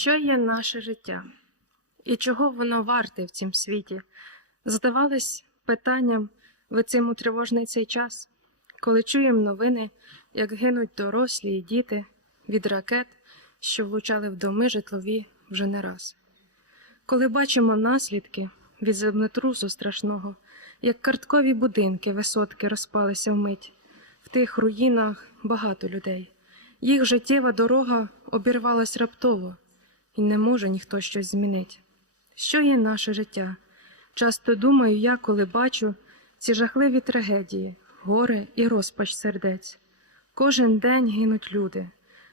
Що є наше життя? І чого воно варте в цім світі? Задавались питанням в цим у тривожний цей час, коли чуємо новини, як гинуть дорослі і діти від ракет, що влучали в доми житлові вже не раз. Коли бачимо наслідки від землетрусу страшного, як карткові будинки, висотки розпалися вмить, в тих руїнах багато людей. Їх життєва дорога обірвалась раптово, і не може ніхто щось змінить. Що є наше життя? Часто думаю я, коли бачу ці жахливі трагедії, горе і розпач сердець. Кожен день гинуть люди,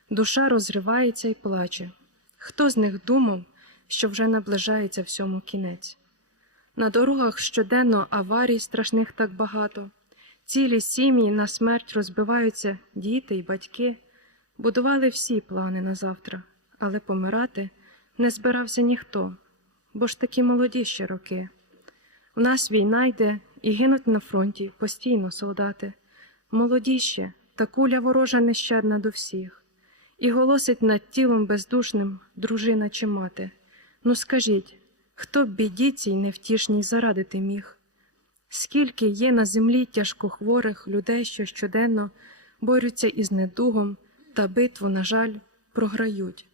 душа розривається і плаче. Хто з них думав, що вже наближається всьому кінець? На дорогах щоденно аварій страшних так багато, цілі сім'ї на смерть розбиваються діти й батьки. Будували всі плани на завтра, але помирати не збирався ніхто, бо ж такі молоді ще роки. У нас війна йде і гинуть на фронті постійно солдати. Молоді ще, та куля ворожа нещадна до всіх, і голосить над тілом бездушним дружина чи мати. Ну скажіть, хто б біді цій невтішній зарадити міг? Скільки є на землі тяжкохворих людей, що щоденно борються із недугом та битву, на жаль, програють.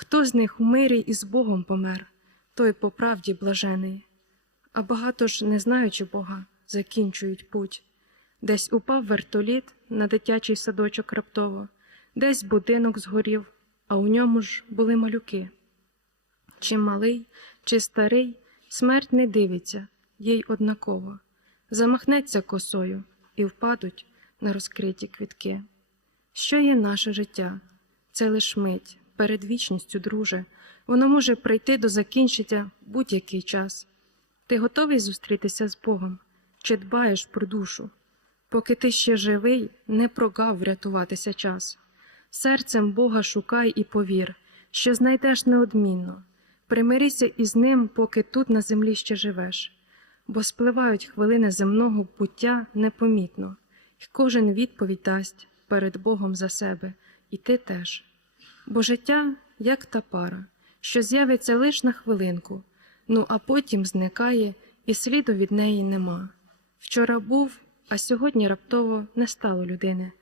Хто з них в мирі і з Богом помер, той по правді блажений. А багато ж, не знаючи Бога, закінчують путь. Десь упав вертоліт на дитячий садочок раптово, десь будинок згорів, а у ньому ж були малюки. Чи малий, чи старий, смерть не дивиться, їй однаково, замахнеться косою і впадуть на розкриті квітки. Що є наше життя? Це лиш мить, перед вічністю, друже, воно може прийти до закінчення будь-який час. Ти готовий зустрітися з Богом, чи дбаєш про душу? Поки ти ще живий, не прогав врятуватися час. Серцем Бога шукай і повір, що знайдеш неодмінно. Примирися із ним, поки тут на землі ще живеш, бо спливають хвилини земного буття непомітно, і кожен відповідь дасть перед Богом за себе, і ти теж. Бо життя, як та пара, що з'явиться лиш на хвилинку, ну а потім зникає, і сліду від неї нема. Вчора був, а сьогодні раптово не стало людини.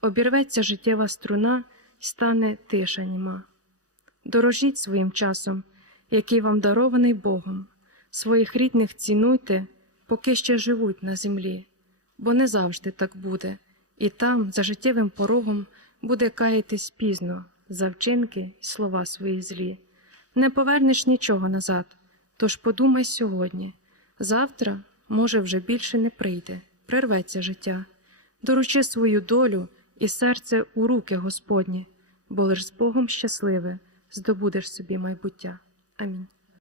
Обірветься життєва струна і стане тиша німа. Дорожіть своїм часом, який вам дарований Богом, своїх рідних цінуйте, поки ще живуть на землі, бо не завжди так буде, і там, за життєвим порогом, буде каятись пізно за вчинки й слова свої злі. Не повернеш нічого назад, тож подумай сьогодні. Завтра, може, вже більше не прийде, прерветься життя. Доручи свою долю і серце у руки Господні, бо лиш з Богом щасливе здобудеш собі майбуття. Амінь.